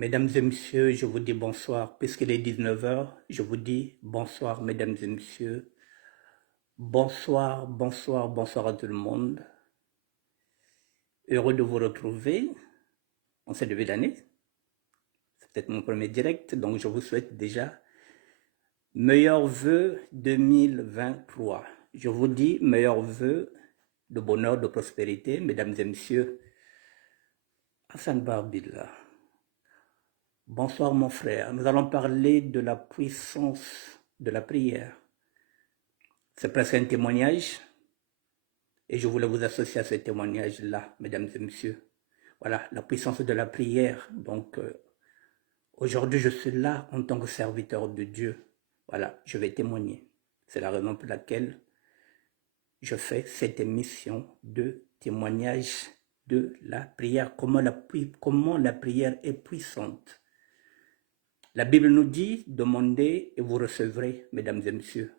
Mesdames et messieurs, je vous dis bonsoir. Puisqu'il est 19 heures, je vous dis bonsoir, mesdames et messieurs. Bonsoir, bonsoir, bonsoir à tout le monde. Heureux de vous retrouver en cette début d'année. C'est peut-être mon premier direct, donc je vous souhaite déjà meilleurs vœux 2023. Je vous dis meilleurs vœux de bonheur, de prospérité, mesdames et messieurs. Hassan Barbilla. Bonsoir mon frère. Nous allons parler de la puissance de la prière. C'est presque un témoignage et je voulais vous associer à ce témoignage-là, mesdames et messieurs. Voilà, la puissance de la prière. Donc, aujourd'hui, je suis là en tant que serviteur de Dieu. Voilà, je vais témoigner. C'est la raison pour laquelle je fais cette émission de témoignage de la prière. Comment la prière est puissante. La Bible nous dit, demandez et vous recevrez, mesdames et messieurs.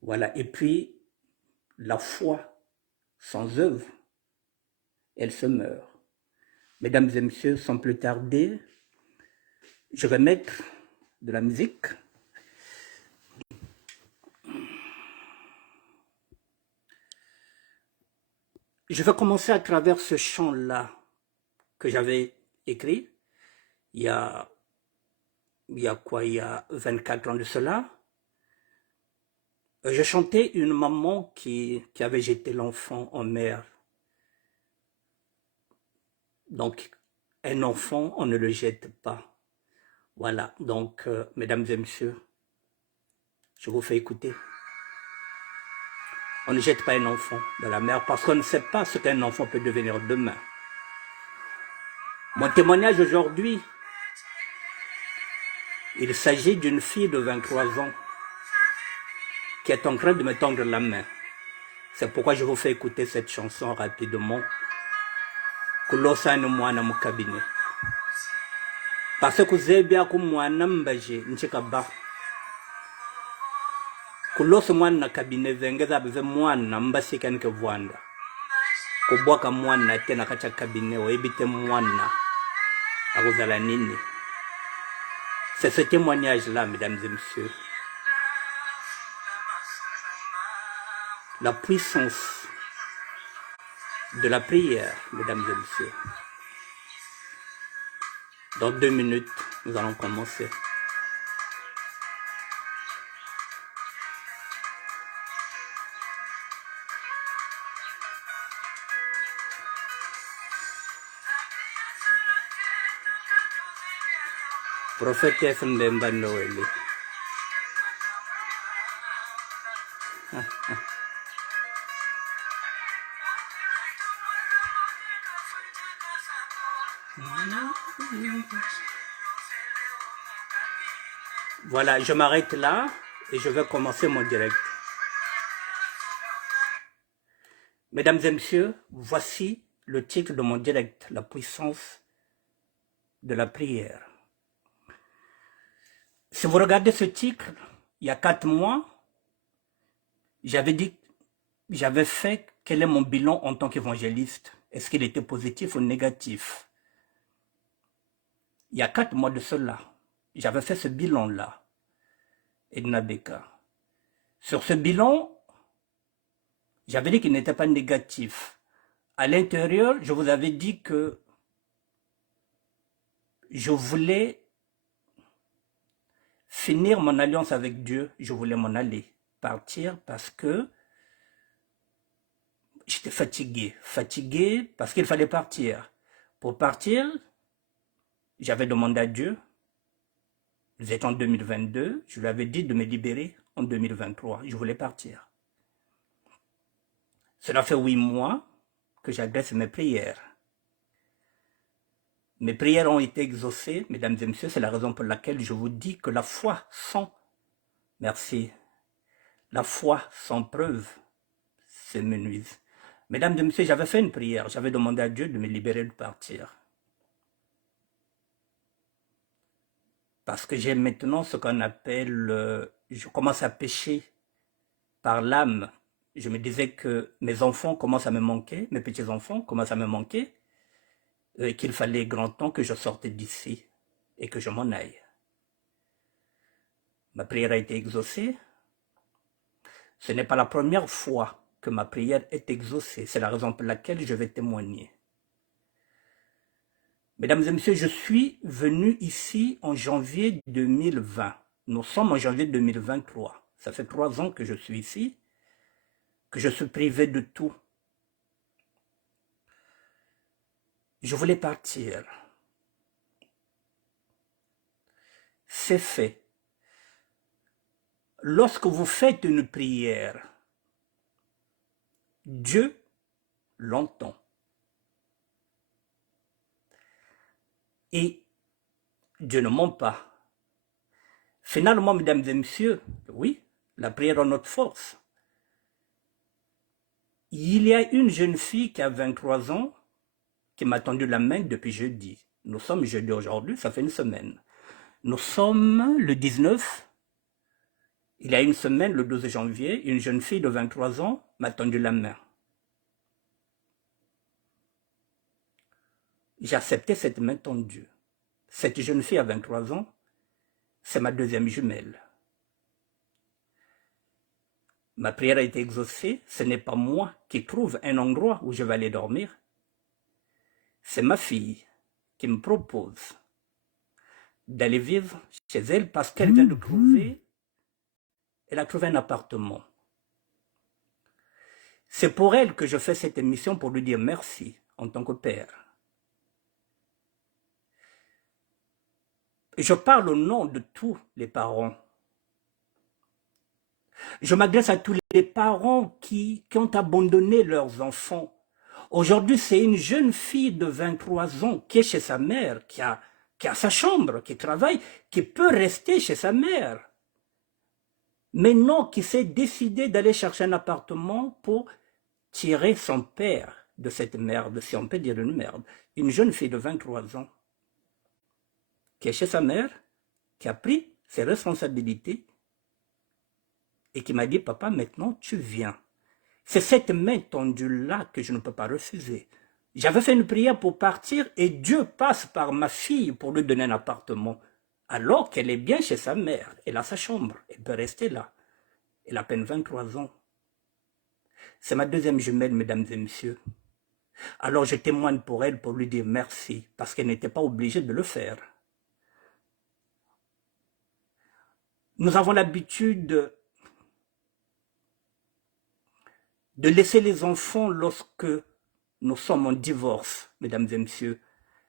Voilà, et puis, la foi sans œuvre, elle se meurt. Mesdames et messieurs, sans plus tarder, je vais mettre de la musique. Je vais commencer à travers ce chant-là que j'avais écrit il y a 24 ans de cela. Je chantais une maman qui avait jeté l'enfant en mer. Donc, un enfant, on ne le jette pas. Voilà, donc, mesdames et messieurs, je vous fais écouter. On ne jette pas un enfant dans la mer parce qu'on ne sait pas ce qu'un enfant peut devenir demain. Mon témoignage aujourd'hui, il s'agit d'une fille de 23 ans qui est en train de me tendre la main. C'est pourquoi je vous fais écouter cette chanson rapidement. Kulosani mwana mu cabinet. Parce que zebia ku mwana mbaje nchikaba. Kulosa mwana cabinet vengeza bize mwana mbasika nke vwanda. Kubwaka mwana tena kacha cabinet oebite mwana akuzala nini. C'est ce témoignage-là, mesdames et messieurs. La puissance de la prière, mesdames et messieurs. Dans 2 minutes, nous allons commencer. Prophète Mbemba Noël. Voilà, je m'arrête là et je vais commencer mon direct. Mesdames et messieurs, voici le titre de mon direct, la puissance de la prière. Si vous regardez ce titre, il y a 4 mois, j'avais fait quel est mon bilan en tant qu'évangéliste. Est-ce qu'il était positif ou négatif? Il y a 4 mois de cela, j'avais fait ce bilan-là, Edna Beka. Sur ce bilan, j'avais dit qu'il n'était pas négatif. À l'intérieur, je vous avais dit que je voulais finir mon alliance avec Dieu. Je voulais m'en aller, partir parce que j'étais fatigué. Fatigué parce qu'il fallait partir. Pour partir, j'avais demandé à Dieu, nous étions en 2022, je lui avais dit de me libérer en 2023. Je voulais partir. Cela fait 8 mois que j'adresse mes prières. Mes prières ont été exaucées, mesdames et messieurs, c'est la raison pour laquelle je vous dis que la foi sans, merci, la foi sans preuve, c'est menuise. Mesdames et messieurs, j'avais fait une prière, j'avais demandé à Dieu de me libérer de partir. Parce que j'ai maintenant ce qu'on appelle, je commence à pécher par l'âme. Je me disais que mes enfants commencent à me manquer, mes petits-enfants commencent à me manquer, qu'il fallait grand temps que je sorte d'ici. et que je m'en aille. Ma prière a été exaucée. Ce n'est pas la première fois que ma prière est exaucée. C'est la raison pour laquelle je vais témoigner. Mesdames et messieurs, je suis venu ici en janvier 2020. Nous sommes en janvier 2023. Ça fait 3 ans que je suis ici, que je suis privé de tout. Je voulais partir. C'est fait. Lorsque vous faites une prière, Dieu l'entend. Et Dieu ne ment pas. Finalement, mesdames et messieurs, oui, la prière est notre force. Il y a une jeune fille qui a 23 ans qui m'a tendu la main depuis jeudi. Nous sommes jeudi aujourd'hui, ça fait une semaine. Nous sommes le 19. Il y a une semaine, le 12 janvier, une jeune fille de 23 ans m'a tendu la main. J'ai accepté cette main tendue. Cette jeune fille à 23 ans, c'est ma deuxième jumelle. Ma prière a été exaucée. Ce n'est pas moi qui trouve un endroit où je vais aller dormir. C'est ma fille qui me propose d'aller vivre chez elle parce qu'elle vient de trouver, elle a trouvé un appartement. C'est pour elle que je fais cette émission pour lui dire merci en tant que père. Je parle au nom de tous les parents. Je m'adresse à tous les parents qui ont abandonné leurs enfants. Aujourd'hui, c'est une jeune fille de 23 ans qui est chez sa mère, qui a sa chambre, qui travaille, qui peut rester chez sa mère. Mais non, qui s'est décidé d'aller chercher un appartement pour tirer son père de cette merde, si on peut dire une merde. Une jeune fille de 23 ans qui est chez sa mère, qui a pris ses responsabilités et qui m'a dit, papa, maintenant tu viens. C'est cette main tendue-là que je ne peux pas refuser. J'avais fait une prière pour partir et Dieu passe par ma fille pour lui donner un appartement. Alors qu'elle est bien chez sa mère, elle a sa chambre, elle peut rester là. Elle a à peine 23 ans. C'est ma deuxième jumelle, mesdames et messieurs. Alors je témoigne pour elle pour lui dire merci, parce qu'elle n'était pas obligée de le faire. Nous avons l'habitude de laisser les enfants lorsque nous sommes en divorce, mesdames et messieurs.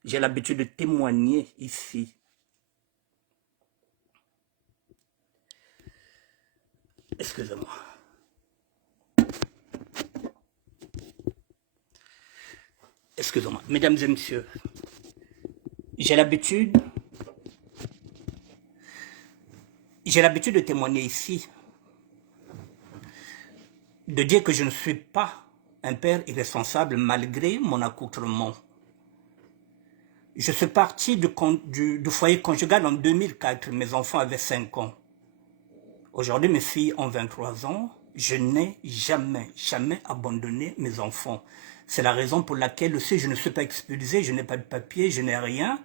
J'ai l'habitude de témoigner ici. Excusez-moi. Excusez-moi. Mesdames et messieurs, j'ai l'habitude de témoigner ici, de dire que je ne suis pas un père irresponsable malgré mon accoutrement. Je suis parti du foyer conjugal en 2004, mes enfants avaient 5 ans. Aujourd'hui, mes filles ont 23 ans. Je n'ai jamais abandonné mes enfants. C'est la raison pour laquelle aussi je ne suis pas expulsé, je n'ai pas de papier, je n'ai rien.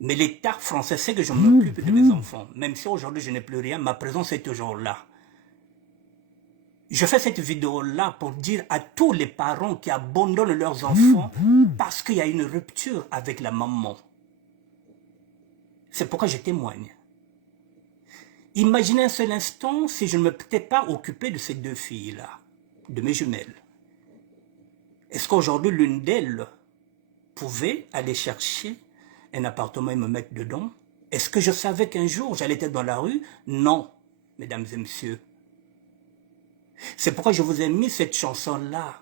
Mais l'État français sait que je m'occupe de mes enfants. Même si aujourd'hui je n'ai plus rien, ma présence est toujours là. Je fais cette vidéo-là pour dire à tous les parents qui abandonnent leurs enfants parce qu'il y a une rupture avec la maman. C'est pourquoi je témoigne. Imaginez un seul instant si je ne m'étais pas occupé de ces 2 filles-là, de mes jumelles. Est-ce qu'aujourd'hui l'une d'elles pouvait aller chercher un appartement et me mettre dedans? Est-ce que je savais qu'un jour j'allais être dans la rue? Non, mesdames et messieurs. C'est pourquoi je vous ai mis cette chanson-là.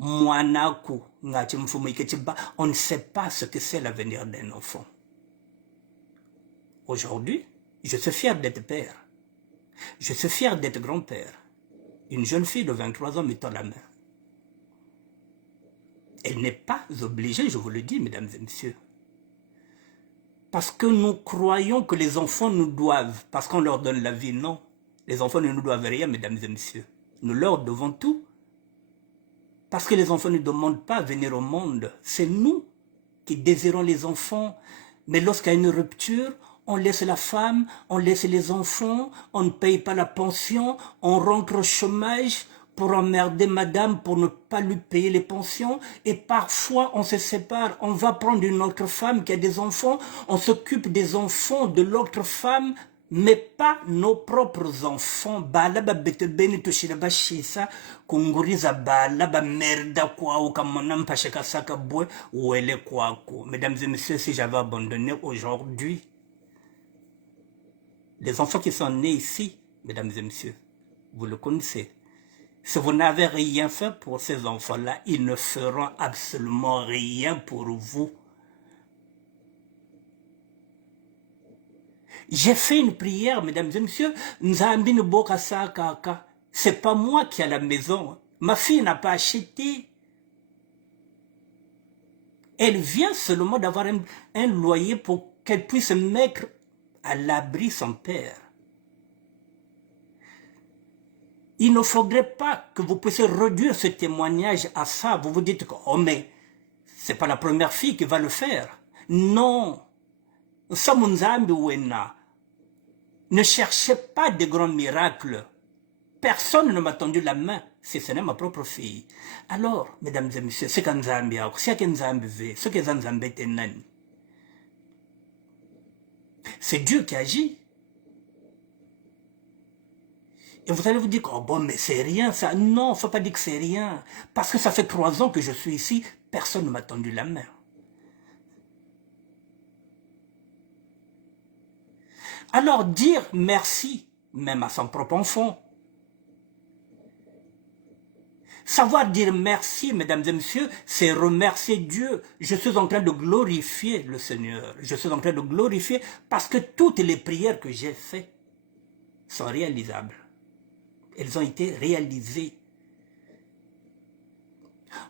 On ne sait pas ce que c'est l'avenir d'un enfant. Aujourd'hui, je suis fier d'être père. Je suis fier d'être grand-père. Une jeune fille de 23 ans me tend la main. Elle n'est pas obligée, je vous le dis, mesdames et messieurs. Parce que nous croyons que les enfants nous doivent, parce qu'on leur donne la vie, non. Les enfants ne nous doivent rien, mesdames et messieurs. Nous leur devons tout. Parce que les enfants ne demandent pas à venir au monde. C'est nous qui désirons les enfants. Mais lorsqu'il y a une rupture, on laisse la femme, on laisse les enfants, on ne paye pas la pension, on rentre au chômage pour emmerder madame, pour ne pas lui payer les pensions. Et parfois, on se sépare, on va prendre une autre femme qui a des enfants, on s'occupe des enfants de l'autre femme, mais pas nos propres enfants. Bala ba bete beni to shiraba shisa kunguriza bala ba merda kwa ou kamonam pacheka saka bwe ouele kwa ko. Mesdames et messieurs, si j'avais abandonné aujourd'hui les enfants qui sont nés ici, mesdames et messieurs, vous le connaissez. Si vous n'avez rien fait pour ces enfants-là, ils ne feront absolument rien pour vous. J'ai fait une prière, mesdames et messieurs. C'est pas moi qui ai la maison. Ma fille n'a pas acheté. Elle vient seulement d'avoir un loyer pour qu'elle puisse mettre à l'abri son père. Il ne faudrait pas que vous puissiez réduire ce témoignage à ça. Vous vous dites que, oh mais, c'est pas la première fille qui va le faire. Non. Ne cherchez pas de grands miracles. Personne ne m'a tendu la main, si ce n'est ma propre fille. Alors, mesdames et messieurs, c'est qu'un Zambie, c'est qu'un Zambie, c'est qu'un Zambie tenani. C'est Dieu qui agit. Et vous allez vous dire, oh bon, mais c'est rien ça. Non, il ne faut pas dire que c'est rien. Parce que ça fait 3 ans que je suis ici, personne ne m'a tendu la main. Alors dire merci, même à son propre enfant. Savoir dire merci, mesdames et messieurs, c'est remercier Dieu. Je suis en train de glorifier le Seigneur. Je suis en train de glorifier parce que toutes les prières que j'ai faites sont réalisables. Elles ont été réalisées.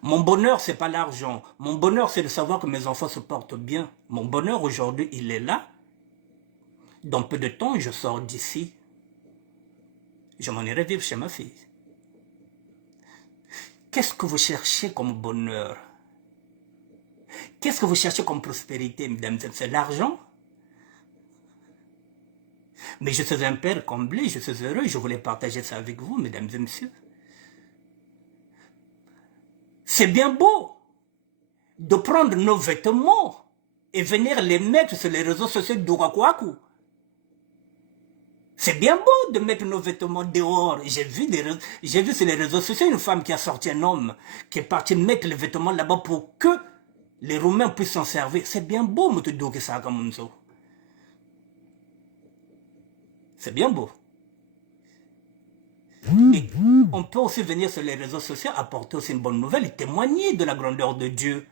Mon bonheur, ce n'est pas l'argent. Mon bonheur, c'est de savoir que mes enfants se portent bien. Mon bonheur, aujourd'hui, il est là. Dans peu de temps, je sors d'ici. Je m'en irai vivre chez ma fille. Qu'est-ce que vous cherchez comme bonheur? Qu'est-ce que vous cherchez comme prospérité, mesdames et messieurs? L'argent? Mais je suis un père comblé, je suis heureux, je voulais partager ça avec vous, mesdames et messieurs. C'est bien beau de prendre nos vêtements et venir les mettre sur les réseaux sociaux d'Ouakouakou. C'est bien beau de mettre nos vêtements dehors. J'ai vu sur les réseaux sociaux une femme qui a sorti un homme, qui est parti mettre les vêtements là-bas pour que les Roumains puissent s'en servir. C'est bien beau, Moutoudouk Sakamunzo. C'est bien beau. Et on peut aussi venir sur les réseaux sociaux, apporter aussi une bonne nouvelle et témoigner de la grandeur de Dieu.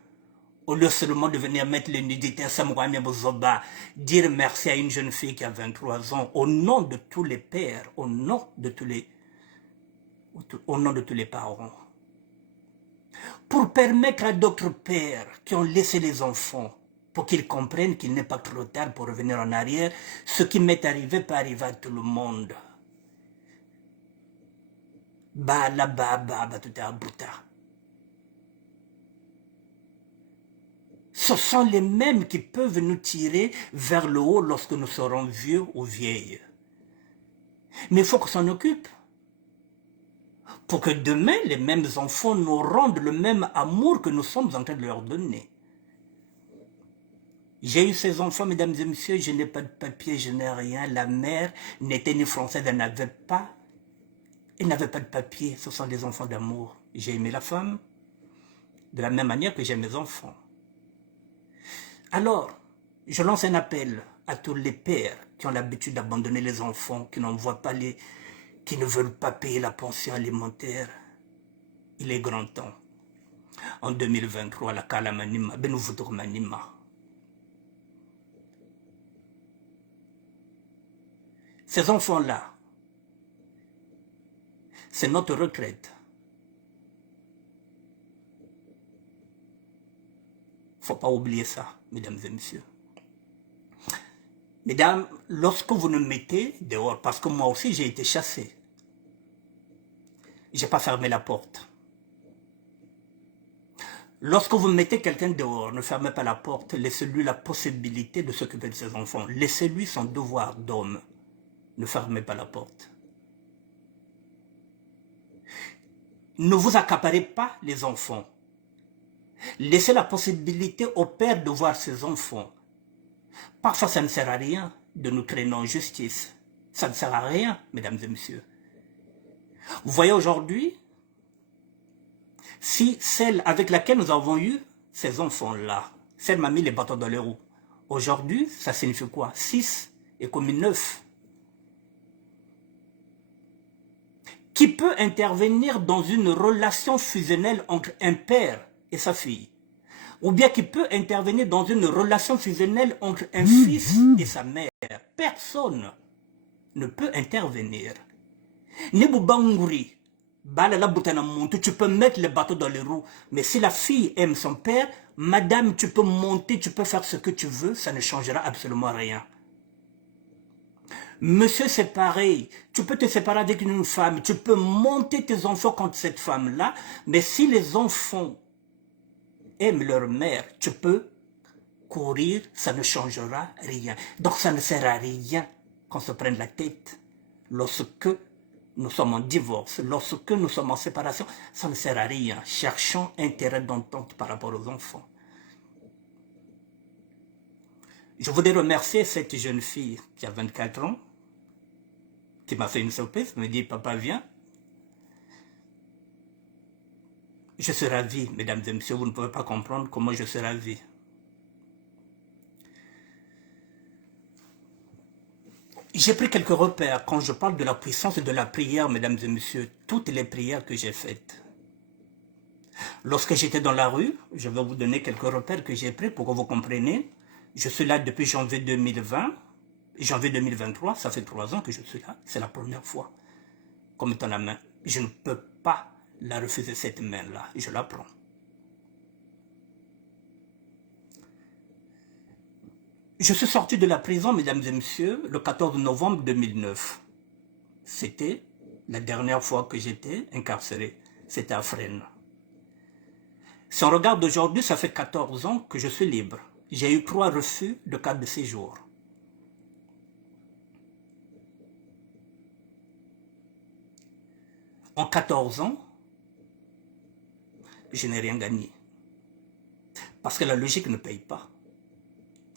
Au lieu seulement de venir mettre les nudités à Samouamia Bozoba, dire merci à une jeune fille qui a 23 ans, au nom de tous les pères, au nom de tous les parents. Pour permettre à d'autres pères qui ont laissé les enfants, pour qu'ils comprennent qu'il n'est pas trop tard pour revenir en arrière, ce qui m'est arrivé peut arriver à tout le monde. Ba la ba ba ba tout à bouta. Ce sont les mêmes qui peuvent nous tirer vers le haut lorsque nous serons vieux ou vieilles. Mais il faut qu'on s'en occupe. Pour que demain, les mêmes enfants nous rendent le même amour que nous sommes en train de leur donner. J'ai eu ces enfants, mesdames et messieurs, je n'ai pas de papier, je n'ai rien. La mère n'était ni française, elle n'avait pas de papier. Ce sont des enfants d'amour. J'ai aimé la femme de la même manière que j'aime mes enfants. Alors, je lance un appel à tous les pères qui ont l'habitude d'abandonner les enfants, qui n'envoient pas qui ne veulent pas payer la pension alimentaire. Il est grand temps. En 2023, la Kalamanima, Benouvutourmanima. Ces enfants-là, c'est notre retraite. Il ne faut pas oublier ça, mesdames et messieurs. Mesdames, lorsque vous nous mettez dehors, parce que moi aussi j'ai été chassé, je n'ai pas fermé la porte. Lorsque vous mettez quelqu'un dehors, ne fermez pas la porte, laissez-lui la possibilité de s'occuper de ses enfants. Laissez-lui son devoir d'homme. Ne fermez pas la porte. Ne vous accaparez pas les enfants. Laissez la possibilité au père de voir ses enfants. Parfois, ça ne sert à rien de nous traîner en justice. Ça ne sert à rien, mesdames et messieurs. Vous voyez aujourd'hui, si celle avec laquelle nous avons eu ces enfants-là, celle m'a mis les bâtons dans les roues. Aujourd'hui, ça signifie quoi? 6 est comme 9. Qui peut intervenir dans une relation fusionnelle entre un père et sa fille? Ou bien qui peut intervenir dans une relation fusionnelle entre un fils et sa mère? Personne ne peut intervenir. Nebubanguri, tu peux mettre les bateaux dans les roues, mais si la fille aime son père, madame, tu peux monter, tu peux faire ce que tu veux, ça ne changera absolument rien. Monsieur, c'est pareil, tu peux te séparer avec une femme, tu peux monter tes enfants contre cette femme-là, mais si les enfants aiment leur mère, tu peux courir, ça ne changera rien. Donc ça ne sert à rien qu'on se prenne la tête lorsque nous sommes en divorce, lorsque nous sommes en séparation, ça ne sert à rien. Cherchons intérêt d'entente par rapport aux enfants. Je voudrais remercier cette jeune fille qui a 24 ans, qui m'a fait une surprise, me dit, papa, viens. Je suis ravi, mesdames et messieurs, vous ne pouvez pas comprendre comment je suis ravi. J'ai pris quelques repères quand je parle de la puissance de la prière, mesdames et messieurs, toutes les prières que j'ai faites. Lorsque j'étais dans la rue, je vais vous donner quelques repères que j'ai pris pour que vous compreniez. Je suis là depuis janvier 2020, janvier 2023, ça fait 3 ans que je suis là, c'est la première fois. Comme étant la main, je ne peux pas la refuser cette main-là, je la prends. Je suis sorti de la prison, mesdames et messieurs, le 14 novembre 2009. C'était la dernière fois que j'étais incarcéré. C'était à Fresnes. Si on regarde aujourd'hui, ça fait 14 ans que je suis libre. J'ai eu 3 refus de carte de séjour. En 14 ans, je n'ai rien gagné. Parce que la logique ne paye pas.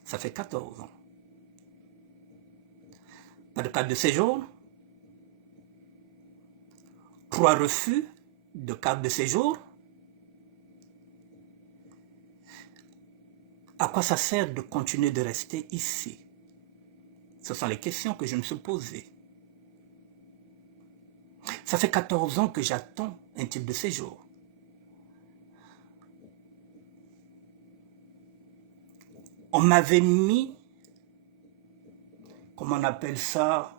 Ça fait 14 ans. Pas de carte de séjour. 3 refus de carte de séjour. À quoi ça sert de continuer de rester ici? Ce sont les questions que je me suis posées. Ça fait 14 ans que j'attends un type de séjour. On m'avait mis, comment on appelle ça?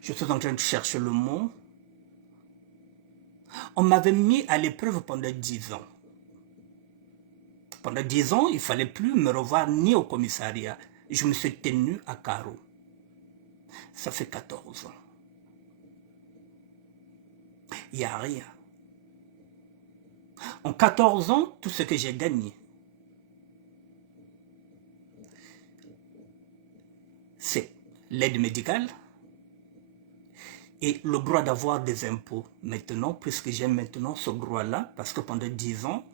Je suis en train de chercher le mot. On m'avait mis à l'épreuve pendant 10 ans. Pendant 10 ans, il ne fallait plus me revoir ni au commissariat. Je me suis tenu à carreau. Ça fait 14 ans. Il n'y a rien. En 14 ans, tout ce que j'ai gagné, c'est l'aide médicale et le droit d'avoir des impôts. Maintenant, puisque j'ai maintenant ce droit-là, parce que pendant 10 ans,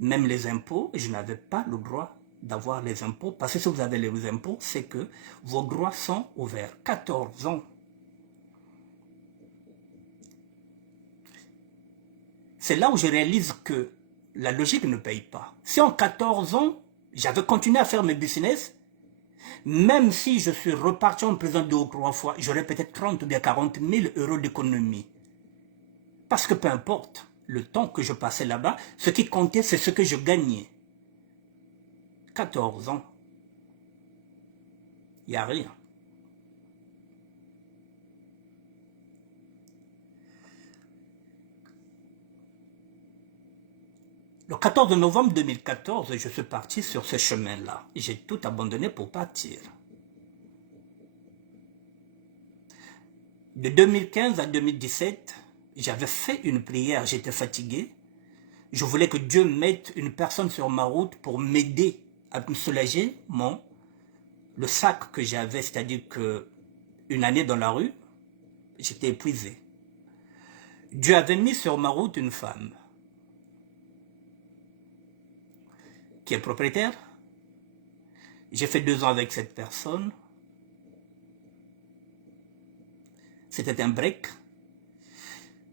même les impôts, je n'avais pas le droit d'avoir les impôts. Parce que si vous avez les impôts, c'est que vos droits sont ouverts. 14 ans. C'est là où je réalise que la logique ne paye pas. Si en 14 ans, j'avais continué à faire mes business, même si je suis reparti en prison 2 ou 3 fois, j'aurais peut-être 30 ou bien 40 000 euros d'économie. Parce que peu importe le temps que je passais là-bas, ce qui comptait, c'est ce que je gagnais. 14 ans. Il n'y a rien. Le 14 novembre 2014, je suis parti sur ce chemin-là. J'ai tout abandonné pour partir. De 2015 à 2017, j'avais fait une prière, j'étais fatigué. Je voulais que Dieu mette une personne sur ma route pour m'aider à me soulager le sac que j'avais, c'est-à-dire que une année dans la rue, j'étais épuisé. Dieu avait mis sur ma route une femme qui est propriétaire. J'ai fait 2 ans avec cette personne. C'était un break.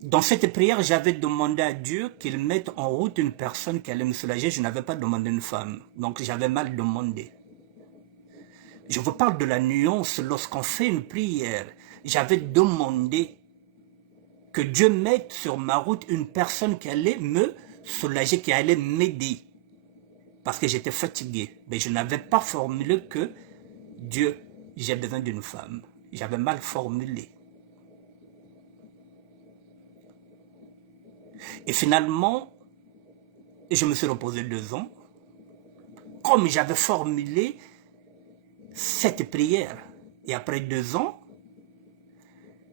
Dans cette prière, j'avais demandé à Dieu qu'il mette en route une personne qui allait me soulager. Je n'avais pas demandé une femme, donc j'avais mal demandé. Je vous parle de la nuance lorsqu'on fait une prière. J'avais demandé que Dieu mette sur ma route une personne qui allait me soulager, qui allait m'aider. Parce que j'étais fatigué. Mais je n'avais pas formulé que Dieu, j'ai besoin d'une femme. J'avais mal formulé. Et finalement, je me suis reposé 2 ans. Comme j'avais formulé cette prière. Et après 2 ans,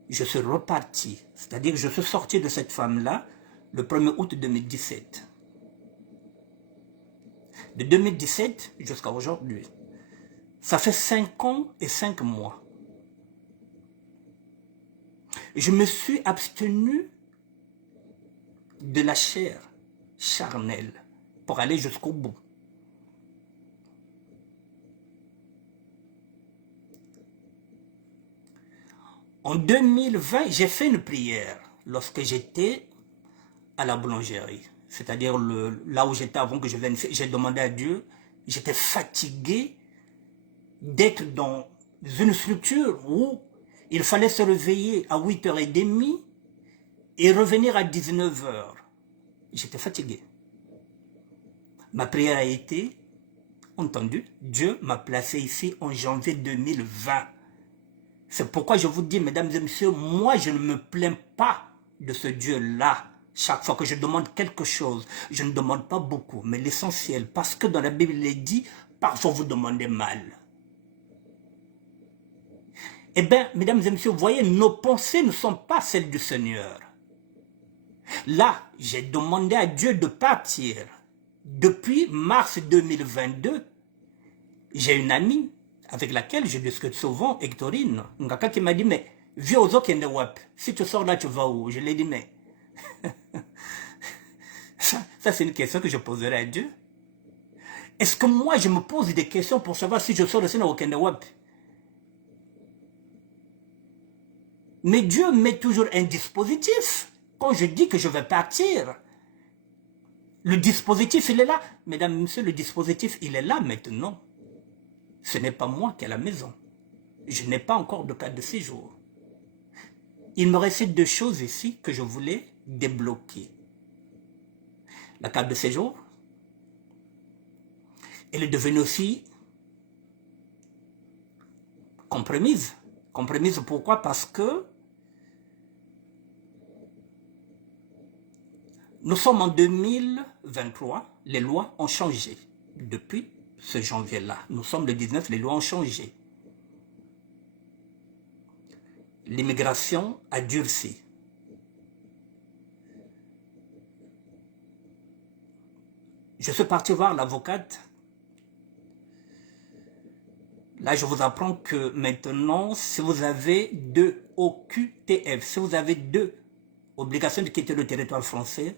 je suis reparti. C'est-à-dire que je suis sorti de cette femme-là le 1er août 2017. De 2017 jusqu'à aujourd'hui. Ça fait 5 ans et 5 mois. Je me suis abstenu de la chair charnelle pour aller jusqu'au bout. En 2020, j'ai fait une prière lorsque j'étais à la boulangerie. C'est-à-dire là où j'étais avant que je vienne. J'ai demandé à Dieu, j'étais fatigué d'être dans une structure où il fallait se réveiller à 8h30 et revenir à 19h. J'étais fatigué. Ma prière a été entendue. Dieu m'a placé ici en janvier 2020. C'est pourquoi je vous dis, mesdames et messieurs, moi je ne me plains pas de ce Dieu-là. Chaque fois que je demande quelque chose, je ne demande pas beaucoup, mais l'essentiel, parce que dans la Bible il est dit, parfois vous demandez mal. Eh bien, mesdames et messieurs, vous voyez, nos pensées ne sont pas celles du Seigneur. Là, j'ai demandé à Dieu de partir. Depuis mars 2022, j'ai une amie avec laquelle je discute souvent, Hectorine, Ngaka, qui m'a dit, mais viens aux Okendewap, si tu sors là, tu vas où? Je lui ai dit, mais ça c'est une question que je poserai à Dieu. Est-ce que moi, je me pose des questions pour savoir si je sors de au Okendewap? Mais Dieu met toujours un dispositif. Quand je dis que je vais partir, le dispositif, il est là. Mesdames et messieurs, le dispositif, il est là maintenant. Ce n'est pas moi qui est à la maison. Je n'ai pas encore de carte de séjour. Il me restait 2 choses ici que je voulais débloquer. La carte de séjour, elle est devenue aussi compromise. Compromise pourquoi? Parce que nous sommes en 2023, les lois ont changé depuis ce janvier-là. Nous sommes le 19, les lois ont changé. L'immigration a durci. Je suis parti voir l'avocate. Là, je vous apprends que maintenant, si vous avez 2 OQTF, si vous avez 2 obligations de quitter le territoire français,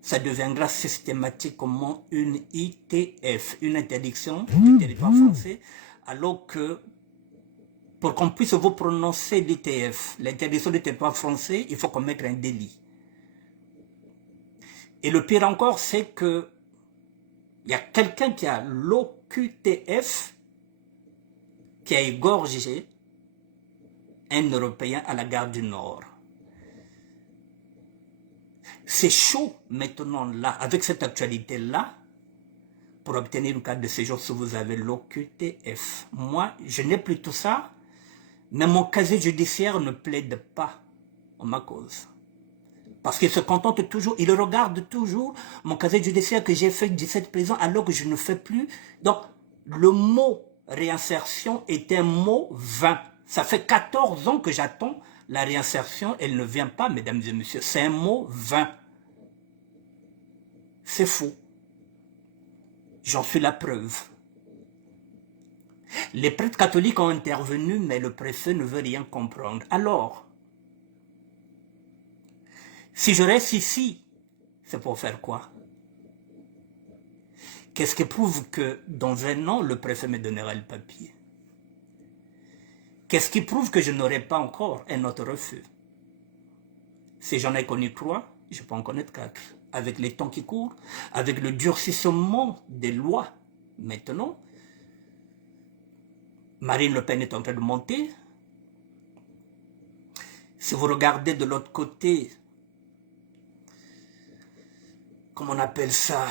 ça deviendra systématiquement une ITF, une interdiction du territoire français, alors que pour qu'on puisse vous prononcer l'ITF, l'interdiction du territoire français, il faut commettre un délit. Et le pire encore, c'est que il y a quelqu'un qui a l'OQTF qui a égorgé un Européen à la gare du Nord. C'est chaud maintenant là, avec cette actualité-là, pour obtenir une carte de séjour si vous avez l'OQTF. Moi, je n'ai plus tout ça, mais mon casier judiciaire ne plaide pas en ma cause. Parce qu'il se contente toujours, il regarde toujours mon casier judiciaire que j'ai fait 17 prisons alors que je ne fais plus. Donc, le mot réinsertion est un mot vain. Ça fait 14 ans que j'attends la réinsertion, elle ne vient pas, mesdames et messieurs. C'est un mot vain. C'est faux. J'en suis la preuve. Les prêtres catholiques ont intervenu, mais le préfet ne veut rien comprendre. Alors, si je reste ici, c'est pour faire quoi? Qu'est-ce qui prouve que dans un an, le préfet me donnera le papier? Qu'est-ce qui prouve que je n'aurai pas encore un autre refus? Si j'en ai connu 3, je peux en connaître 4. Avec les temps qui courent, avec le durcissement des lois, maintenant, Marine Le Pen est en train de monter. Si vous regardez de l'autre côté, comment on appelle ça,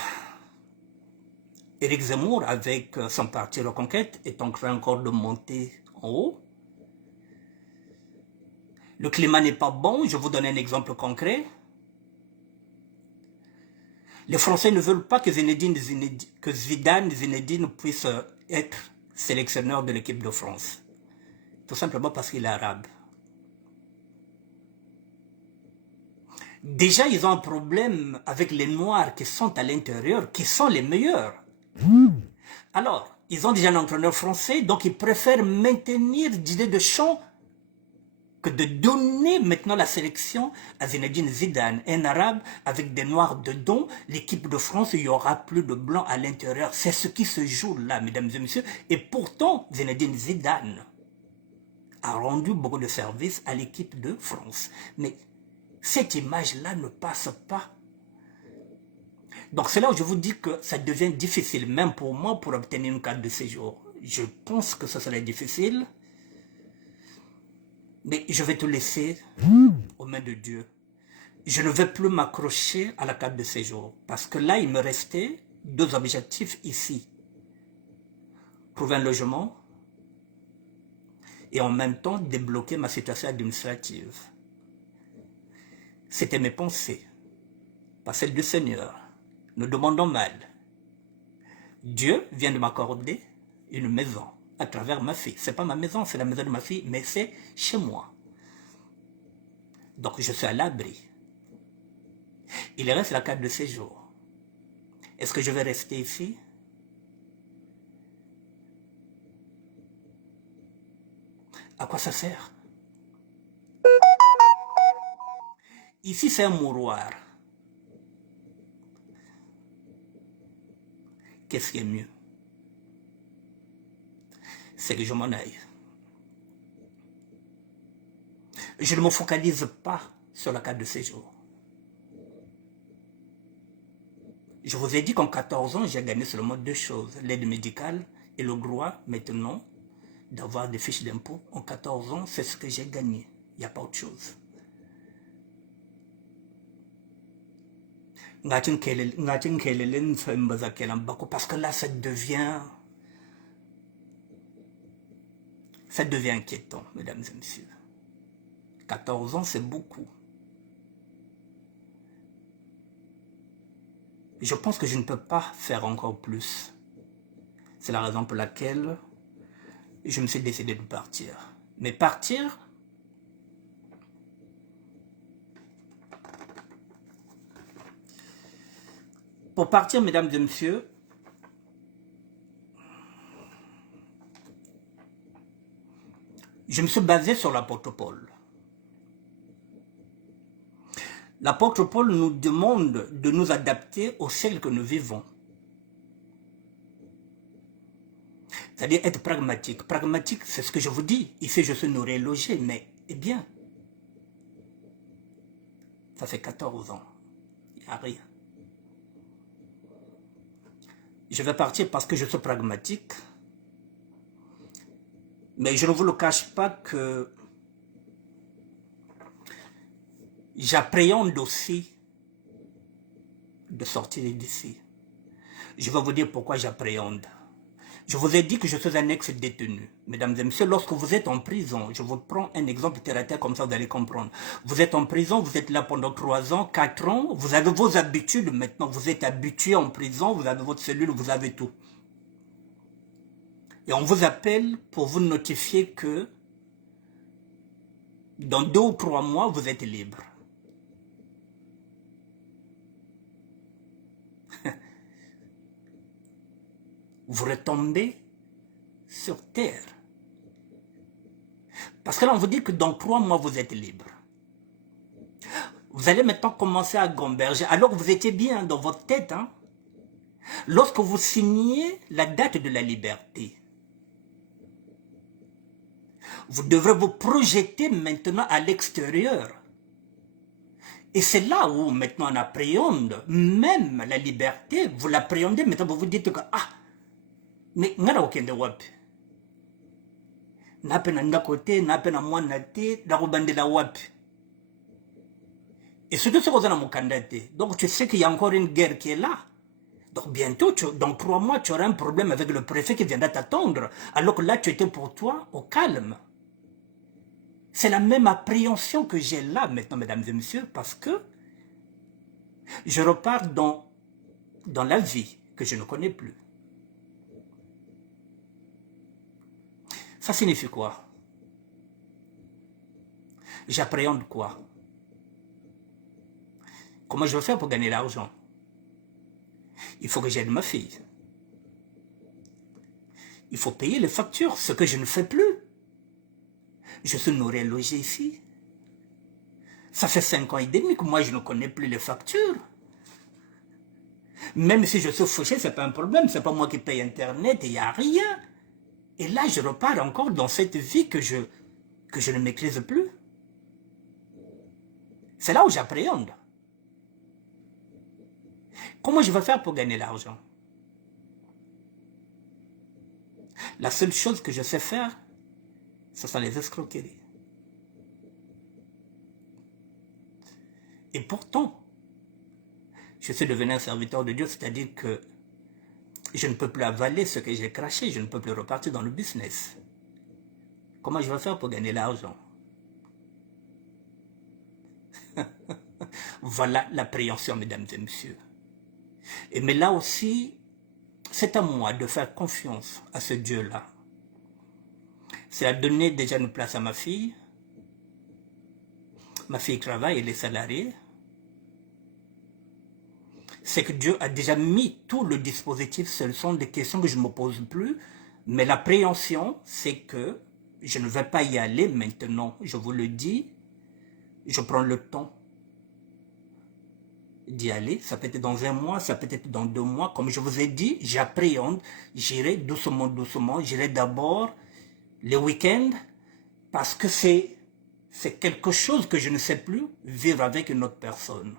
Éric Zemmour, avec son parti Reconquête, est en train encore de monter en haut. Le climat n'est pas bon, je vous donne un exemple concret. Les Français ne veulent pas que Zinedine puisse être sélectionneur de l'équipe de France. Tout simplement parce qu'il est arabe. Déjà, ils ont un problème avec les Noirs qui sont à l'intérieur, qui sont les meilleurs. Alors, ils ont déjà un entraîneur français, donc ils préfèrent maintenir l'idée de champ que de donner maintenant la sélection à Zinedine Zidane, un arabe avec des noirs dedans. L'équipe de France, il n'y aura plus de blancs à l'intérieur. C'est ce qui se joue là, mesdames et messieurs. Et pourtant, Zinedine Zidane a rendu beaucoup de services à l'équipe de France. Mais cette image-là ne passe pas. Donc c'est là où je vous dis que ça devient difficile, même pour moi, pour obtenir une carte de séjour. Je pense que ce serait difficile. Mais je vais tout laisser aux mains de Dieu. Je ne vais plus m'accrocher à la carte de séjour. Parce que là, il me restait 2 objectifs ici. Trouver un logement et en même temps débloquer ma situation administrative. C'était mes pensées, pas celles du Seigneur. Nous demandons mal. Dieu vient de m'accorder une maison à travers ma fille. Ce n'est pas ma maison, c'est la maison de ma fille, mais c'est chez moi. Donc je suis à l'abri. Il reste la carte de séjour. Est-ce que je vais rester ici? À quoi ça sert? Ici, c'est un mouroir. Qu'est-ce qui est mieux? C'est que je m'en aille. Je ne me focalise pas sur la carte de séjour. Je vous ai dit qu'en 14 ans, j'ai gagné seulement 2 choses. L'aide médicale et le droit, maintenant, d'avoir des fiches d'impôt. En 14 ans, c'est ce que j'ai gagné. Il n'y a pas autre chose. Parce que là, ça devient inquiétant, mesdames et messieurs. 14 ans, c'est beaucoup. Je pense que je ne peux pas faire encore plus. C'est la raison pour laquelle je me suis décidé de partir. Mais partir, pour partir, mesdames et messieurs, je me suis basé sur l'apôtre Paul. L'apôtre Paul nous demande de nous adapter au siècle que nous vivons. C'est-à-dire être pragmatique. Pragmatique, c'est ce que je vous dis. Ici, je suis nourri et logé, mais, eh bien, ça fait 14 ans. Il n'y a rien. Je vais partir parce que je suis pragmatique. Mais je ne vous le cache pas que j'appréhende aussi de sortir d'ici. Je vais vous dire pourquoi j'appréhende. Je vous ai dit que je suis un ex-détenu. Mesdames et messieurs, lorsque vous êtes en prison, je vous prends un exemple terre à terre, comme ça vous allez comprendre. Vous êtes en prison, vous êtes là pendant 3 ans, 4 ans, vous avez vos habitudes maintenant, vous êtes habitué en prison, vous avez votre cellule, vous avez tout. Et on vous appelle pour vous notifier que dans 2 ou 3 mois, vous êtes libre. vous retombez sur terre. Parce que là, on vous dit que dans 3 mois, vous êtes libre. Vous allez maintenant commencer à gamberger, alors que vous étiez bien dans votre tête. Hein? Lorsque vous signez la date de la liberté, vous devrez vous projeter maintenant à l'extérieur. Et c'est là où maintenant on appréhende même la liberté. Vous l'appréhendez, maintenant vous vous dites que ah, mais ngara okende wapi? Napena ndakote, napena mwanate, darubandela wapi? Et surtout, c'est qu'on a mon candidat. Donc, tu sais qu'il y a encore une guerre qui est là. Donc, bientôt, dans 3 mois, tu auras un problème avec le préfet qui viendra t'attendre. Alors que là, tu étais pour toi au calme. C'est la même appréhension que j'ai là, maintenant, mesdames et messieurs, parce que je repars dans la vie que je ne connais plus. Ça signifie quoi? J'appréhende quoi? Comment je vais faire pour gagner l'argent? Il faut que j'aide ma fille. Il faut payer les factures, ce que je ne fais plus. Je suis nourri et logé ici. Ça fait 5 ans et demi que moi je ne connais plus les factures. Même si je suis fauché, ce n'est pas un problème. Ce n'est pas moi qui paye Internet et il n'y a rien. Et là, je repars encore dans cette vie que je ne maîtrise plus. C'est là où j'appréhende. Comment je vais faire pour gagner l'argent? La seule chose que je sais faire, ce sont les escroqueries. Et pourtant, je suis devenu un serviteur de Dieu, c'est-à-dire que je ne peux plus avaler ce que j'ai craché, je ne peux plus repartir dans le business. Comment je vais faire pour gagner l'argent? Voilà l'appréhension, mesdames et messieurs. Mais là aussi, c'est à moi de faire confiance à ce Dieu-là. C'est à donner déjà une place à ma fille. Ma fille travaille, elle est salariée. C'est que Dieu a déjà mis tout le dispositif. Ce sont des questions que je ne me pose plus. Mais l'appréhension, c'est que je ne vais pas y aller maintenant. Je vous le dis, je prends le temps d'y aller. Ça peut être dans 1 mois, ça peut être dans 2 mois. Comme je vous ai dit, j'appréhende. J'irai doucement, doucement. J'irai d'abord les week-ends parce que c'est quelque chose que je ne sais plus vivre avec une autre personne.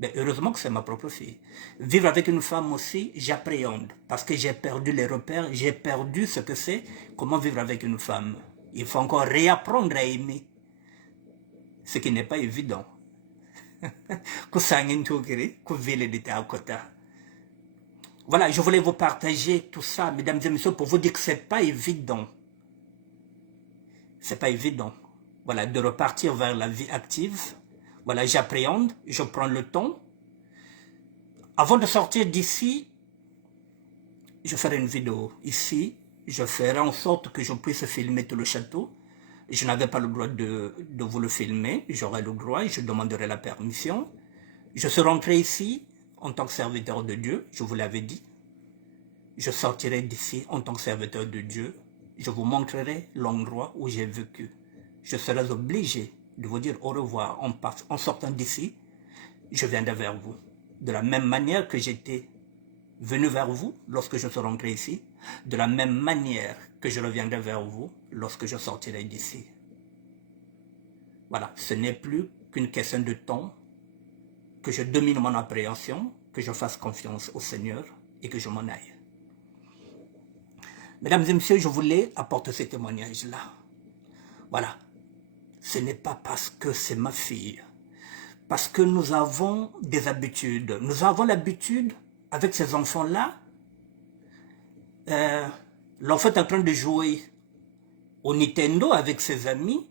Mais heureusement que c'est ma propre fille. Vivre avec une femme aussi, j'appréhende parce que j'ai perdu les repères, j'ai perdu ce que c'est, comment vivre avec une femme. Il faut encore réapprendre à aimer, ce qui n'est pas évident. Voilà, je voulais vous partager tout ça, mesdames et messieurs, pour vous dire que ce n'est pas évident. C'est pas évident. Voilà, de repartir vers la vie active. Voilà, j'appréhende, je prends le temps. Avant de sortir d'ici, je ferai une vidéo ici. Je ferai en sorte que je puisse filmer tout le château. Je n'avais pas le droit de vous le filmer. J'aurai le droit et je demanderai la permission. Je suis rentré ici en tant que serviteur de Dieu, je vous l'avais dit. Je sortirai d'ici en tant que serviteur de Dieu. Je vous montrerai l'endroit où j'ai vécu. Je serai obligé de vous dire au revoir en sortant d'ici. Je viendrai vers vous. De la même manière que j'étais venu vers vous lorsque je suis rentré ici, de la même manière que je reviendrai vers vous lorsque je sortirai d'ici. Voilà, ce n'est plus qu'une question de temps, que je domine mon appréhension, que je fasse confiance au Seigneur et que je m'en aille. Mesdames et messieurs, je voulais apporter ce témoignage-là. Voilà, ce n'est pas parce que c'est ma fille, parce que nous avons des habitudes. Nous avons l'habitude, avec ces enfants-là, l'enfant est en train de jouer au Nintendo avec ses amis,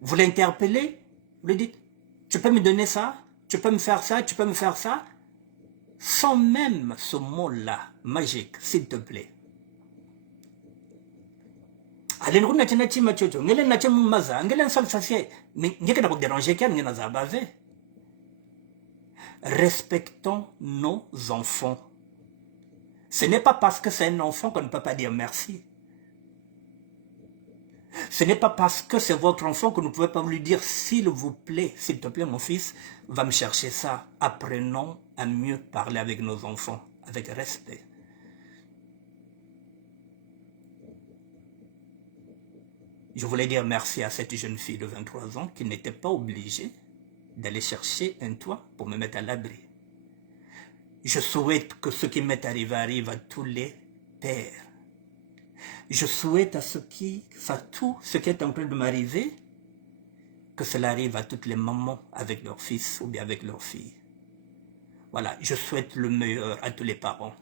vous l'interpellez, vous lui dites, tu peux me donner ça, tu peux me faire ça, tu peux me faire ça, sans même ce mot-là, magique, s'il te plaît. Respectons nos enfants. Ce n'est pas parce que c'est un enfant qu'on ne peut pas dire merci. Ce n'est pas parce que c'est votre enfant que vous ne pouvez pas lui dire, s'il vous plaît, s'il te plaît, mon fils, va me chercher ça. Apprenons à mieux parler avec nos enfants, avec respect. Je voulais dire merci à cette jeune fille de 23 ans qui n'était pas obligée d'aller chercher un toit pour me mettre à l'abri. Je souhaite que ce qui m'est arrivé arrive à tous les pères. Je souhaite à tout ce qui est en train de m'arriver, que cela arrive à toutes les mamans avec leurs fils ou bien avec leurs filles. Voilà, je souhaite le meilleur à tous les parents.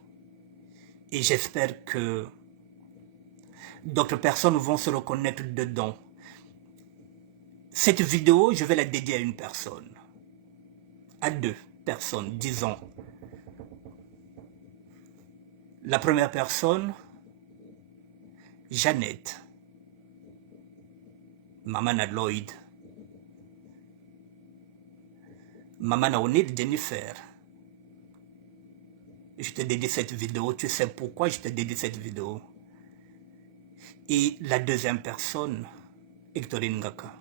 Et j'espère que d'autres personnes vont se reconnaître dedans. Cette vidéo, je vais la dédier à une personne. À deux personnes, disons. La première personne, Jeannette. Maman à Lloyd. Maman à O'Neill Jennifer. Je te dédie cette vidéo. Tu sais pourquoi je te dédie cette vidéo. Et la deuxième personne, Hectorine Ngaka.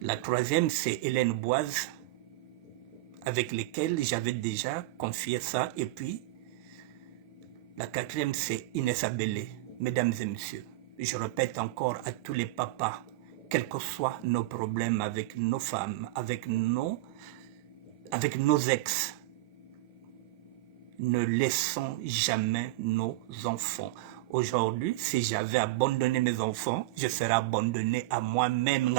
La troisième, c'est Hélène Boise, avec lesquelles j'avais déjà confié ça. Et puis, la quatrième, c'est Inès Abélé. Mesdames et messieurs, je répète encore à tous les papas, quels que soient nos problèmes avec nos femmes, avec nos ex, ne laissons jamais nos enfants. Aujourd'hui, si j'avais abandonné mes enfants, je serais abandonné à moi-même.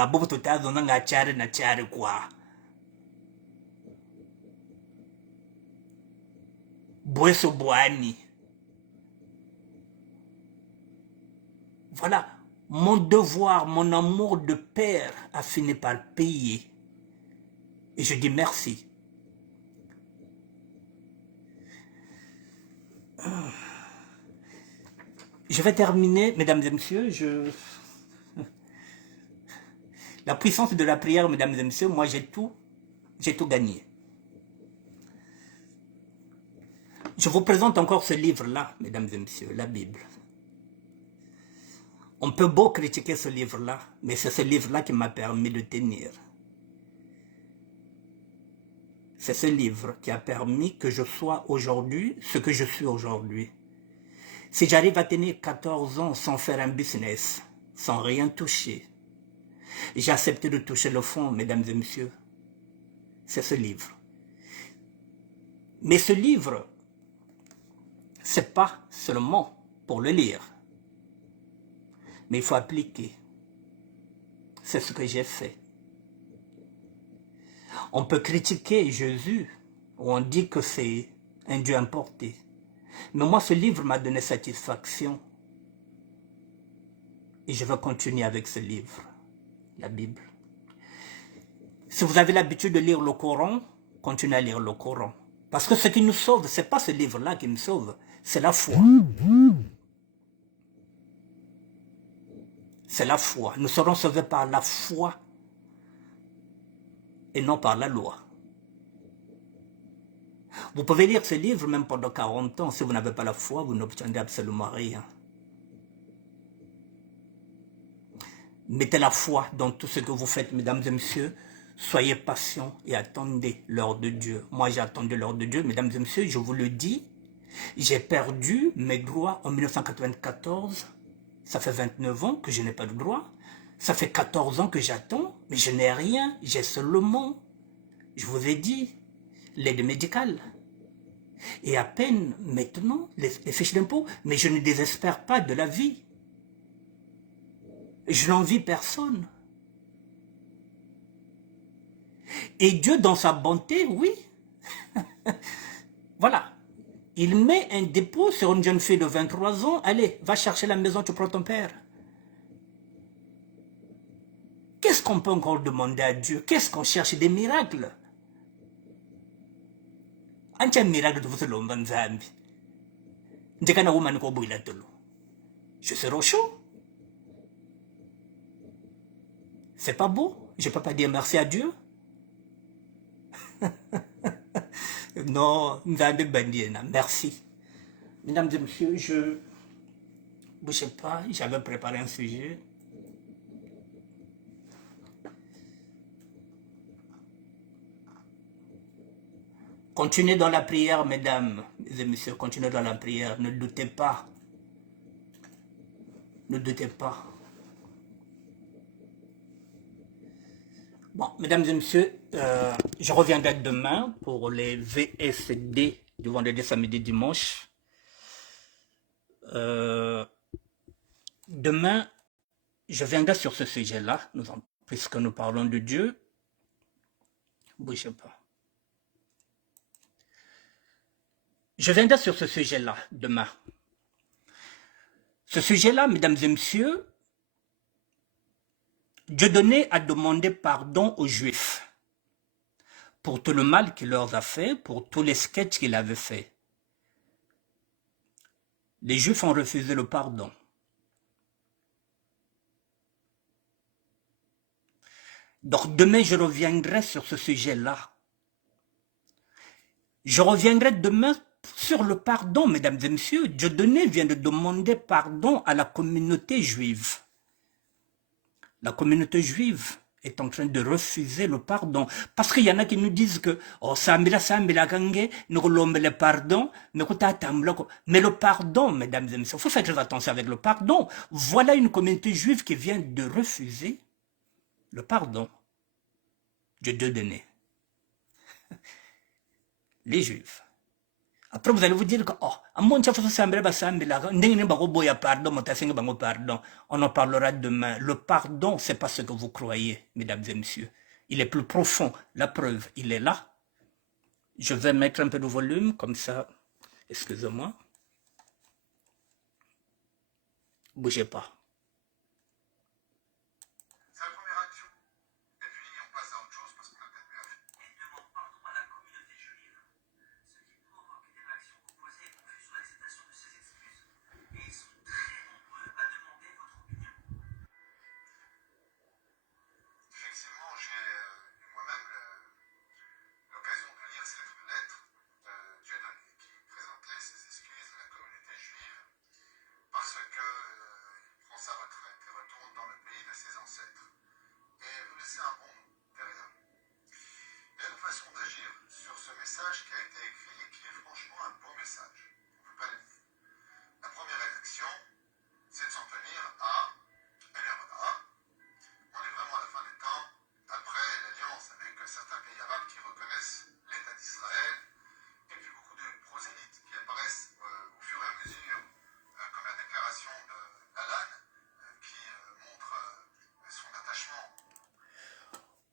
Voilà, mon devoir, mon amour de père a fini par payer. Et je dis merci. Je vais terminer, mesdames et messieurs, la puissance de la prière, mesdames et messieurs, moi j'ai tout gagné. Je vous présente encore ce livre-là, mesdames et messieurs, la Bible. On peut beau critiquer ce livre-là, mais c'est ce livre-là qui m'a permis de tenir. C'est ce livre qui a permis que je sois aujourd'hui ce que je suis aujourd'hui. Si j'arrive à tenir 14 ans sans faire un business, sans rien toucher, j'ai accepté de toucher le fond, mesdames et messieurs. C'est ce livre. Mais ce livre, c'est pas seulement pour le lire. Mais il faut appliquer. C'est ce que j'ai fait. On peut critiquer Jésus, ou on dit que c'est un Dieu importé. Mais moi, ce livre m'a donné satisfaction. Et je vais continuer avec ce livre, la Bible. Si vous avez l'habitude de lire le Coran, continuez à lire le Coran. Parce que ce qui nous sauve, ce n'est pas ce livre-là qui nous sauve, c'est la foi. C'est la foi. Nous serons sauvés par la foi et non par la loi. Vous pouvez lire ce livre même pendant 40 ans. Si vous n'avez pas la foi, vous n'obtiendrez absolument rien. Mettez la foi dans tout ce que vous faites, mesdames et messieurs. Soyez patients et attendez l'heure de Dieu. Moi, j'ai attendu l'heure de Dieu. Mesdames et messieurs, je vous le dis, j'ai perdu mes droits en 1994. Ça fait 29 ans que je n'ai pas de droits. Ça fait 14 ans que j'attends, mais je n'ai rien. J'ai seulement, je vous ai dit, l'aide médicale. Et à peine maintenant, les fiches d'impôt, mais je ne désespère pas de la vie. Je n'envie personne. Et Dieu, dans sa bonté, oui, voilà, il met un dépôt sur une jeune fille de 23 ans. Allez, va chercher la maison, tu prends ton père. Qu'est-ce qu'on peut encore demander à Dieu? Qu'est-ce qu'on cherche? Des miracles? Un miracle de votre lombanzambi. Je serai au chaud. C'est pas beau? Je ne peux pas dire merci à Dieu? Non, merci. Mesdames et messieurs, je ne sais pas, j'avais préparé un sujet. Continuez dans la prière, mesdames et messieurs, continuez dans la prière. Ne doutez pas. Ne doutez pas. Bon, mesdames et messieurs, je reviendrai demain pour les VSD du vendredi, samedi, dimanche. Demain, je viendrai sur ce sujet-là, puisque nous parlons de Dieu. Bougez pas. Je viendrai sur ce sujet-là demain. Ce sujet-là, mesdames et messieurs, Dieudonné a demandé pardon aux Juifs pour tout le mal qu'il leur a fait, pour tous les sketchs qu'il avait fait. Les Juifs ont refusé le pardon. Donc demain, je reviendrai sur ce sujet-là. Je reviendrai demain sur le pardon, mesdames et messieurs. Dieudonné vient de demander pardon à la communauté juive. La communauté juive est en train de refuser le pardon. Parce qu'il y en a qui nous disent que oh, le pardon, mais le pardon, mesdames et messieurs, il faut faire très attention avec le pardon. Voilà une communauté juive qui vient de refuser le pardon de Dieudonné. Les Juifs. Après, vous allez vous dire que, oh, pardon. On en parlera demain. Le pardon, c'est pas ce que vous croyez, mesdames et messieurs. Il est plus profond. La preuve, il est là. Je vais mettre un peu de volume, comme ça. Excusez-moi. Bougez pas.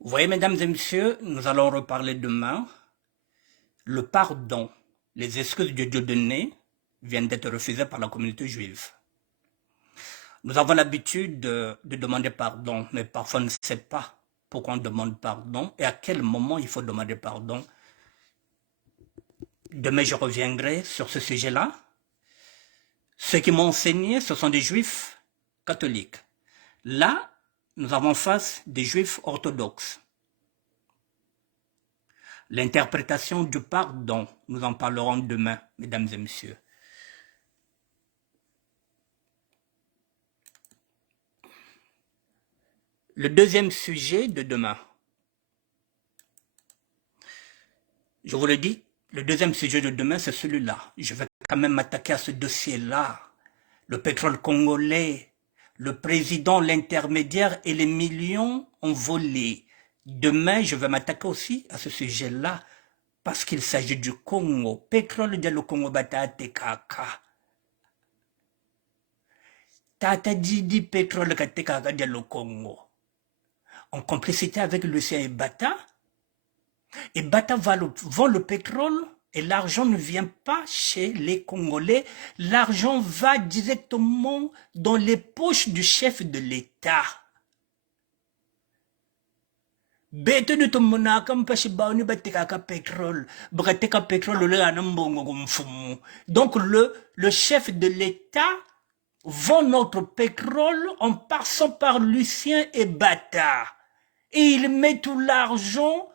Vous voyez, mesdames et messieurs, nous allons reparler demain. Le pardon, les excuses de Dieudonné viennent d'être refusées par la communauté juive. Nous avons l'habitude de demander pardon, mais parfois on ne sait pas pourquoi on demande pardon et à quel moment il faut demander pardon. Demain, je reviendrai sur ce sujet-là. Ceux qui m'ont enseigné, ce sont des juifs catholiques. Là, nous avons en face des juifs orthodoxes. L'interprétation du pardon, nous en parlerons demain, mesdames et messieurs. Le deuxième sujet de demain. Je vous le dis, le deuxième sujet de demain, c'est celui-là. Je vais quand même m'attaquer à ce dossier-là. Le pétrole congolais, le président, l'intermédiaire et les millions ont volé. Demain, je vais m'attaquer aussi à ce sujet-là parce qu'il s'agit du Congo. Pétrole de le Congo batate kaka. Tata dit pétrole kaka de le Congo. En complicité avec Lucien et Bata. Et Bata vend le pétrole et l'argent ne vient pas chez les Congolais. L'argent va directement dans les poches du chef de l'État. Bete de ton monakam pachibaoni batekaka pétrole. Brateka pétrole le anambongo gumfumu. Donc le chef de l'État vend notre pétrole en passant par Lucien et Bata. Et il met tout l'argent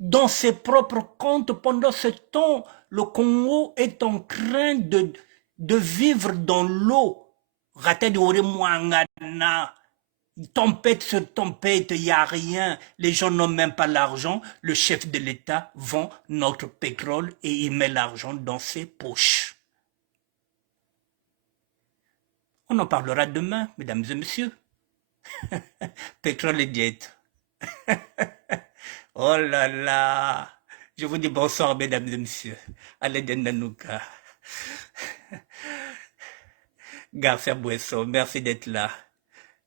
dans ses propres comptes. Pendant ce temps, le Congo est en train de vivre dans l'eau. Tempête sur tempête, il n'y a rien. Les gens n'ont même pas l'argent. Le chef de l'État vend notre pétrole et il met l'argent dans ses poches. On en parlera demain, mesdames et messieurs. Pétrole et diète. Oh là là. Je vous dis bonsoir, mesdames et messieurs. Allez, Denanouka. Garcia Buesso, merci d'être là.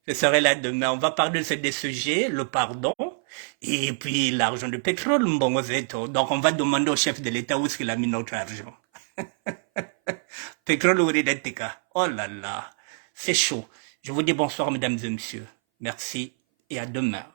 Je serai là demain. On va parler de des sujets, le pardon, et puis l'argent de pétrole, Mbongozeto. Donc on va demander au chef de l'État où est-ce qu'il a mis notre argent. Pétrole ou Ridetika. Oh là là. C'est chaud. Je vous dis bonsoir, mesdames et messieurs. Merci et à demain.